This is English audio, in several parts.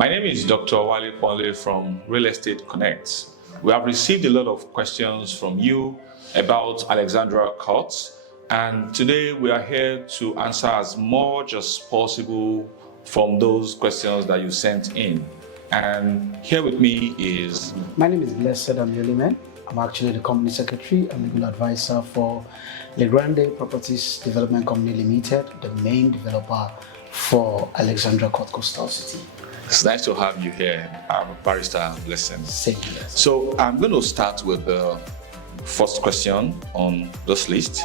My name is Dr. Wale Kwale from Real Estate Connect. We have received a lot of questions from you about Alexandra Courts, and today we are here to answer as much as possible from those questions that you sent in. And here with me is... My name is Blessed Amyolimen. I'm actually the company secretary and legal advisor for Legrande Properties Development Company Limited, the main developer for Alexandra Coastal City. It's nice to have you here, Barrister Blessing. Same here. So I'm going to start with the first question on this list.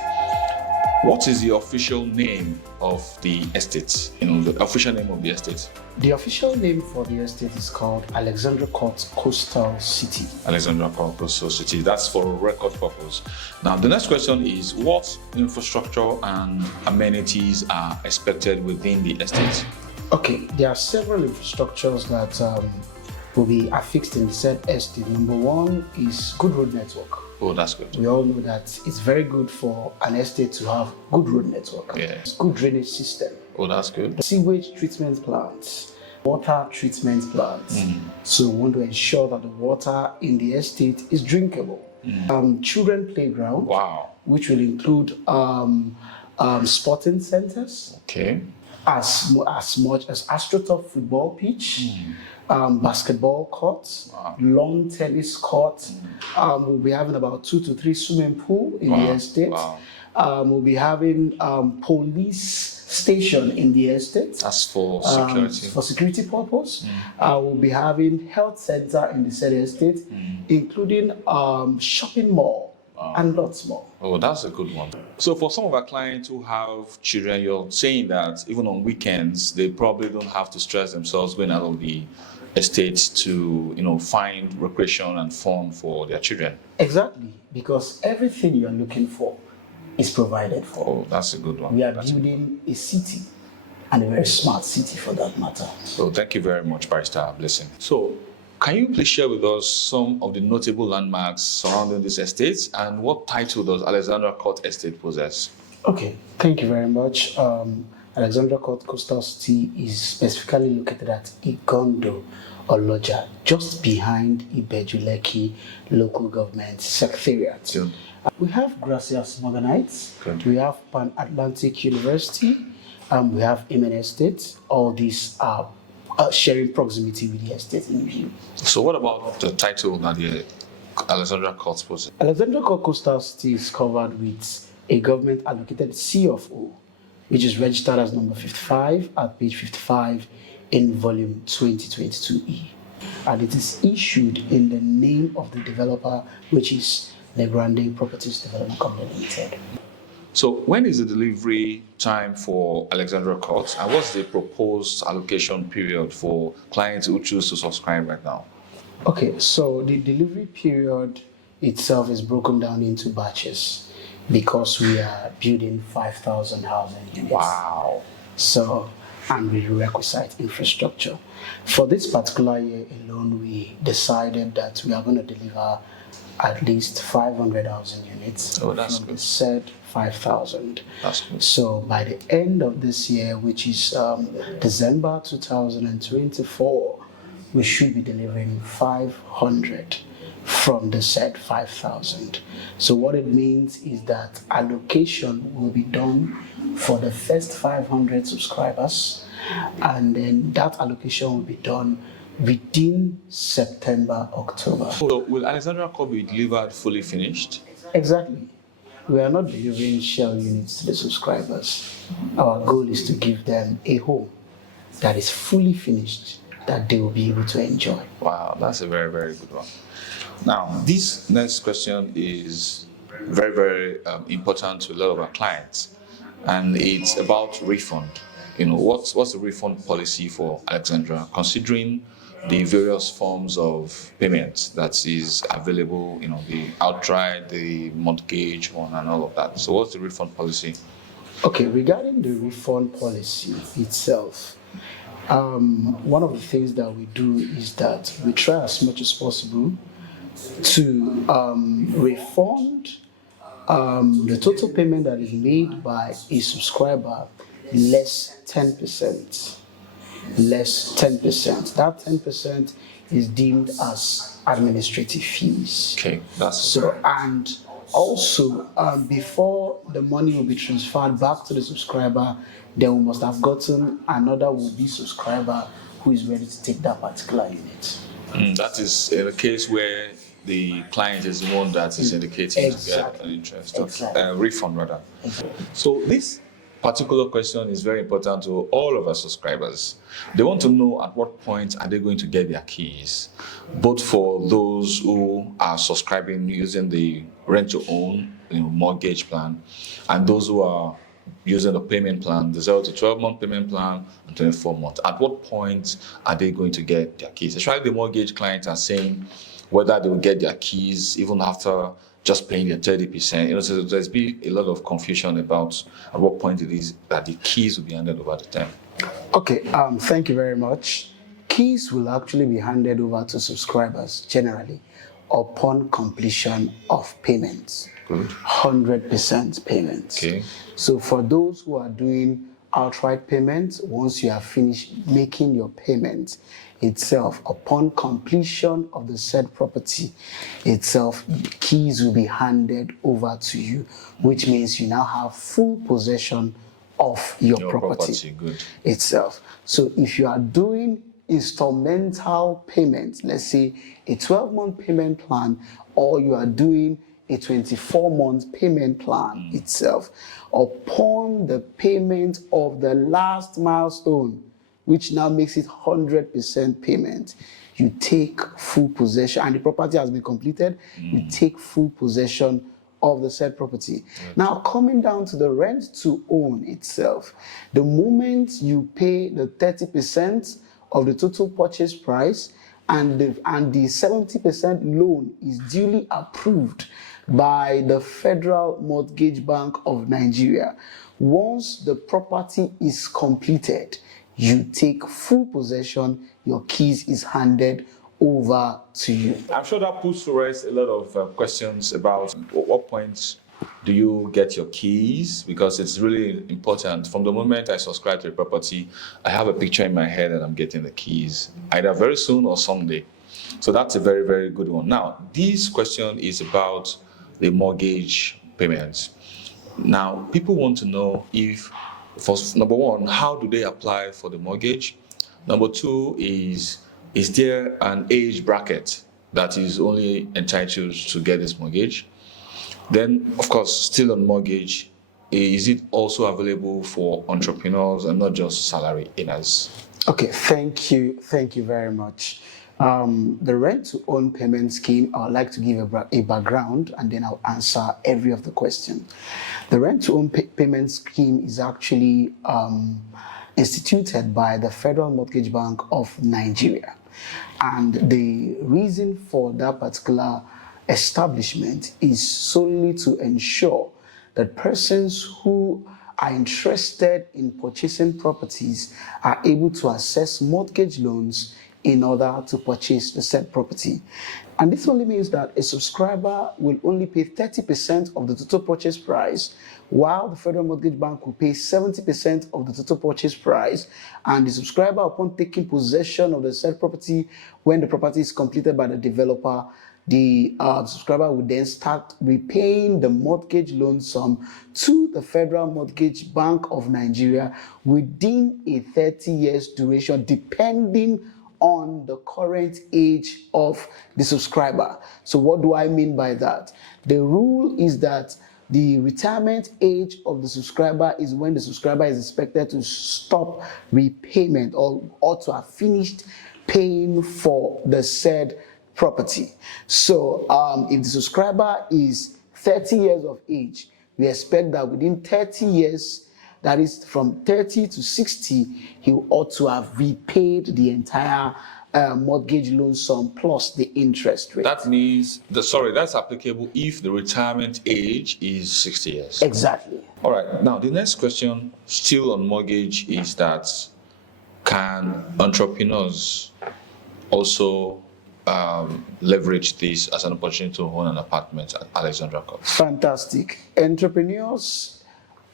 What is the official name of the estate? The official name of the estate. The official name for the estate is called Alexandra Courts Coastal City. Alexandra Courts Coastal City. That's for record purpose. Now, the next question is, what infrastructure and amenities are expected within the estate? Okay, there are several infrastructures that will be affixed in the said estate. Number one is good road network. Oh, that's good. We all know that it's very good for an estate to have good road network. Yes. Good drainage system. Oh, that's good. Sewage treatment plants, water treatment plants. So we want to ensure that the water in the estate is drinkable. Children playground. Wow. Which will include sporting centers. Okay. As much as AstroTurf football pitch, basketball courts, lawn tennis courts. We'll be having about 2 to 3 swimming pool in the estate. We'll be having police station in the estate. That's for security. For security purpose. We'll be having health center in the said estate, including shopping mall. And lots more. Oh, that's a good one. So for some of our clients who have children, you're saying that even on weekends, they probably don't have to stress themselves going out of the estate to, find recreation and fun for their children. Exactly, because everything you're looking for is provided for. Oh, that's a good one. We are building a city, and a very smart city for that matter. So thank you very much, Barrister Blessing. So can you please share with us some of the notable landmarks surrounding this estate, and what title does Alexandra Court Estate possess? Okay, thank you very much. Alexandra Court Coastal City is specifically located at Igondo or Loja, just behind Ibeju Lekki Local Government Secretariat. Yeah. We have Gracias Morganites, Good. We have Pan Atlantic University, we have Amen Estate. All these are sharing proximity with the estate in view. So what about the title that the Alexandra Court possesses? Alexandra Court Coastal City is covered with a government allocated C of O, which is registered as number 55 at page 55 in volume 2022E. And it is issued in the name of the developer, which is Legrande Properties Development Company Limited. So when is the delivery time for Alexandra Courts, and what's the proposed allocation period for clients who choose to subscribe right now? Okay, so the delivery period itself is broken down into batches because we are building 5,000 housing units. Wow. So, and we requisite infrastructure. For this particular year alone, we decided that we are going to deliver at least 500,000 units. Oh, that's from good. the said 5,000. That's good. So by the end of this year, which is December 2024, we should be delivering 500 from the said 5,000. So what it means is that allocation will be done for the first 500 subscribers, and then that allocation will be done within September, October. So will Alexandra Court be delivered fully finished? Exactly. We are not delivering shell units to the subscribers. Our goal is to give them a home that is fully finished, that they will be able to enjoy. Wow, that's a very, very good one. Now, this next question is very, very important to a lot of our clients, and it's about refund. What's the refund policy for Alexandra, considering the various forms of payment that is available, the outright, the mortgage one, and all of that. So what's the refund policy? Okay, regarding the refund policy itself, one of the things that we do is that we try as much as possible to refund the total payment that is made by a subscriber less 10%. less 10%. That 10% is deemed as administrative fees. Okay, that's So, and also, before the money will be transferred back to the subscriber, then we must have gotten another would-be subscriber who is ready to take that particular unit. That is in a case where the client is the one that is indicating to get an interest, refund rather. So this particular question is very important to all of our subscribers. They want to know at what point are they going to get their keys, both for those who are subscribing using the rent-to-own mortgage plan, and those who are using the payment plan, the 0 to 12-month payment plan and 24 months. At what point are they going to get their keys? Especially the mortgage clients are saying whether they will get their keys even after just paying their 30%. So there's been a lot of confusion about at what point it is that the keys will be handed over to them. Okay, thank you very much. Keys will actually be handed over to subscribers generally upon completion of payments. Good. 100% payments. Okay. So for those who are doing outright payments, once you have finished making your payment itself, upon completion of the said property itself, keys will be handed over to you, which means you now have full possession of your property Good. itself. So if you are doing installmental payments, let's say a 12-month payment plan, or you are doing a 24-month payment plan itself, upon the payment of the last milestone, which now makes it 100% payment, you take full possession, and the property has been completed, you take full possession of the said property. Now, coming down to the rent to own itself, the moment you pay the 30% of the total purchase price and the 70% loan is duly approved by the Federal Mortgage Bank of Nigeria, once the property is completed, you take full possession, your keys is handed over to you. I'm sure that puts to rest a lot of questions about at what point do you get your keys, because it's really important. From the moment I subscribe to a property, I have a picture in my head that I'm getting the keys, either very soon or someday. So that's a very, very good one. Now, this question is about the mortgage payments. Now, people want to know if, for number one, how do they apply for the mortgage? Number two is there an age bracket that is only entitled to get this mortgage? Then, of course, still on mortgage, is it also available for entrepreneurs and not just salary earners? Okay, thank you very much. The rent-to-own payment scheme, I would like to give a background, and then I'll answer every of the questions. The rent-to-own payment scheme is actually instituted by the Federal Mortgage Bank of Nigeria. And the reason for that particular establishment is solely to ensure that persons who are interested in purchasing properties are able to access mortgage loans in order to purchase the said property. And this only means that a subscriber will only pay 30% of the total purchase price, while the Federal Mortgage Bank will pay 70% of the total purchase price, and the subscriber, upon taking possession of the said property, when the property is completed by the developer, the subscriber will then start repaying the mortgage loan sum to the Federal Mortgage Bank of Nigeria within a 30 years duration, depending on the current age of the subscriber. So what do I mean by that? The rule is that the retirement age of the subscriber is when the subscriber is expected to stop repayment or to have finished paying for the said property. So if the subscriber is 30 years of age, we expect that within 30 years, that is from 30 to 60, he ought to have repaid the entire mortgage loan sum plus the interest rate. That means, that's applicable if the retirement age is 60 years. Exactly. All right. Now, the next question, still on mortgage, is that can entrepreneurs also leverage this as an opportunity to own an apartment at Alexandra Courts? Fantastic. Entrepreneurs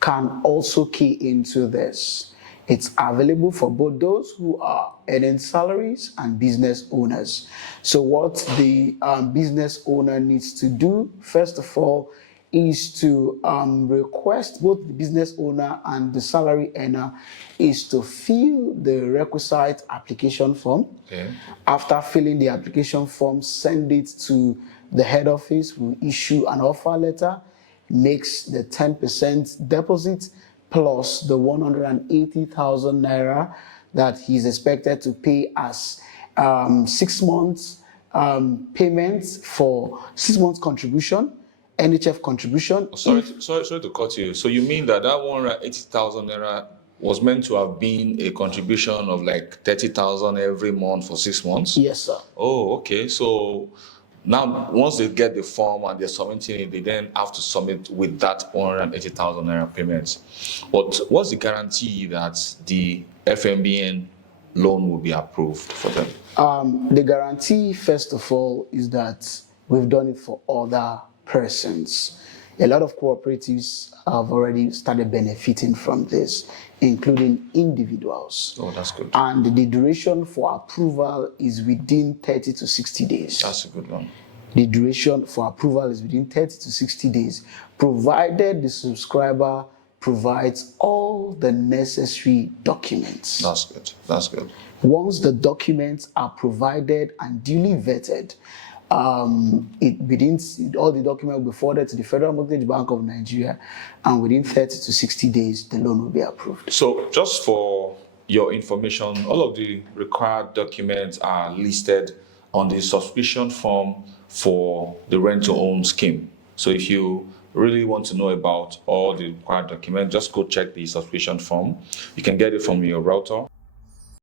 can also key into this. It's available for both those who are earning salaries and business owners. So what the business owner needs to do, first of all, is to request, both the business owner and the salary earner, is to fill the requisite application form. Okay. After filling the application form, send it to the head office, who issue an offer letter, makes the 10% deposit plus the 180,000 naira that he's expected to pay as 6 months payments for 6 months contribution, NHF contribution. Sorry to cut you. So you mean that 180,000 naira was meant to have been a contribution of like 30,000 every month for 6 months? Yes, sir. Oh, okay. So now, once they get the form and they're submitting it, they then have to submit with that 180,000 naira payments. But what's the guarantee that the FMBN loan will be approved for them? The guarantee, first of all, is that we've done it for other persons. A lot of cooperatives have already started benefiting from this, including individuals. Oh, that's good. And the duration for approval is within 30 to 60 days. That's a good one. The duration for approval is within 30 to 60 days, provided the subscriber provides all the necessary documents. That's good. That's good. Once the documents are provided and duly vetted, all the documents will be forwarded to the Federal Mortgage Bank of Nigeria, and within 30 to 60 days, the loan will be approved. So just for your information, all of the required documents are listed on the subscription form for the rent-to-own scheme. So if you really want to know about all the required documents, just go check the subscription form. You can get it from your router.